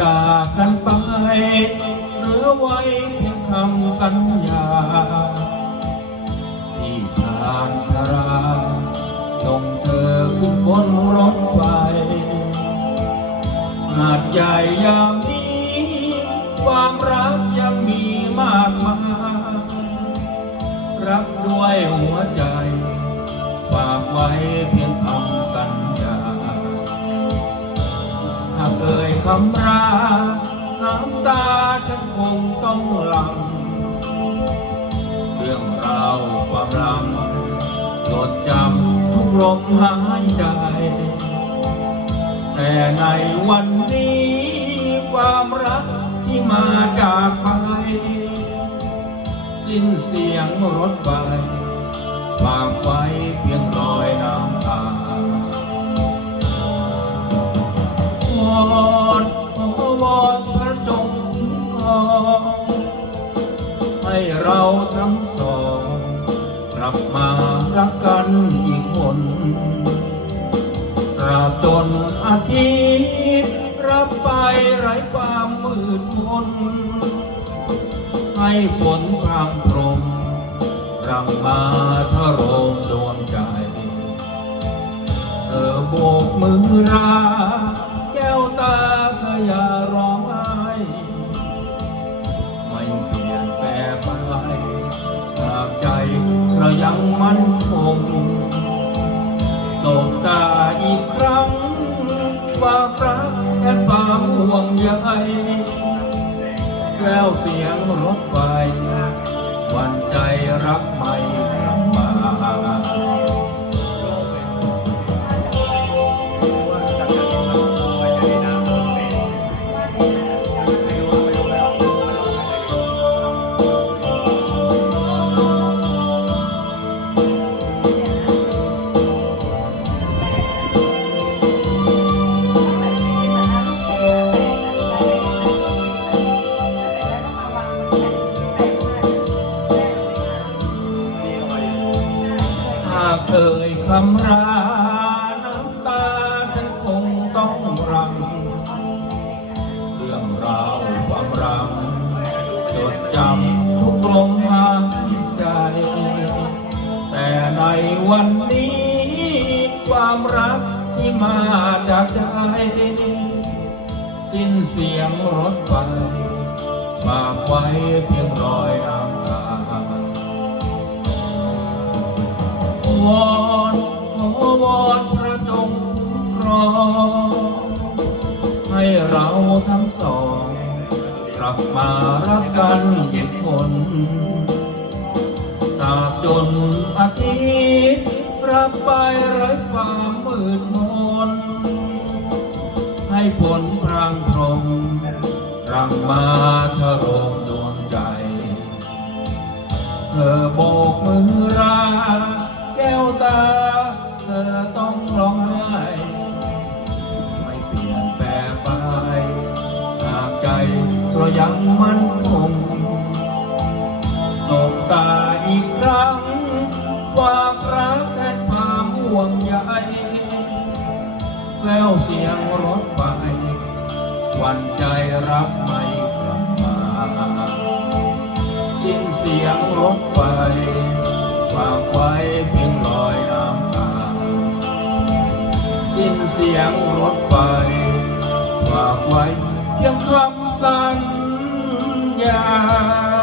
จากกันไปเหลือไว้เพียงคำสัญญา ที่ชานชราส่งเธอขึ้นบนรถไฟหาดใหญ่ยามนี้ ความรักยังมีมากมายรักด้วยหัวใจฝากไว้เพียง คำราน้ำตาฉันคงต้องหลัง เรื่องราวความรังจดจำทุกลมหายใจ แต่ในวันนี้ ความรักที่มาจากไป สิ้นเสียงรถไฟฝากไว้เพียงรอยน้ำตา ให้เราทั้งสองกลับมารักกันอีกคนตราบจนอาทิตย์รับไปไร้ความมืดมน ให้ฝนพรางพรมรังมาทอ บตาอีกครั้งฝากรักและความห่วงใยแววเสียงรถไฟวันใจรักไม่กลับมาากเอ่ยคำราน้ำตาฉันคงต้องรัง เรื่องราวความรังจดจำทุกลมหายใจ แต่ในวันนี้ ความรักที่มาจากใจสิ้นเสียงรถไฟฝากไว้เพียงรอย ให้เราทั้งสอง กลับมารักกันอีกคนตราบจนอาทิตย์รับไปไร้ความมืดมน ให้ผลพรางพรหมรังมาทะโรมดวงใจ เธอโบกมือราากใจก็ยังมั่นคงสบตาอีกครั้งฝากรักแทนความห่วงใยแววเสียงรถไฟวันใจรักไม่กลับมาสิ้นเสียงรถไฟฝากไว้เพียงรอยน้ำตาสิ้นเสียงรถไฟฝากไว้ ยังคำสัญญา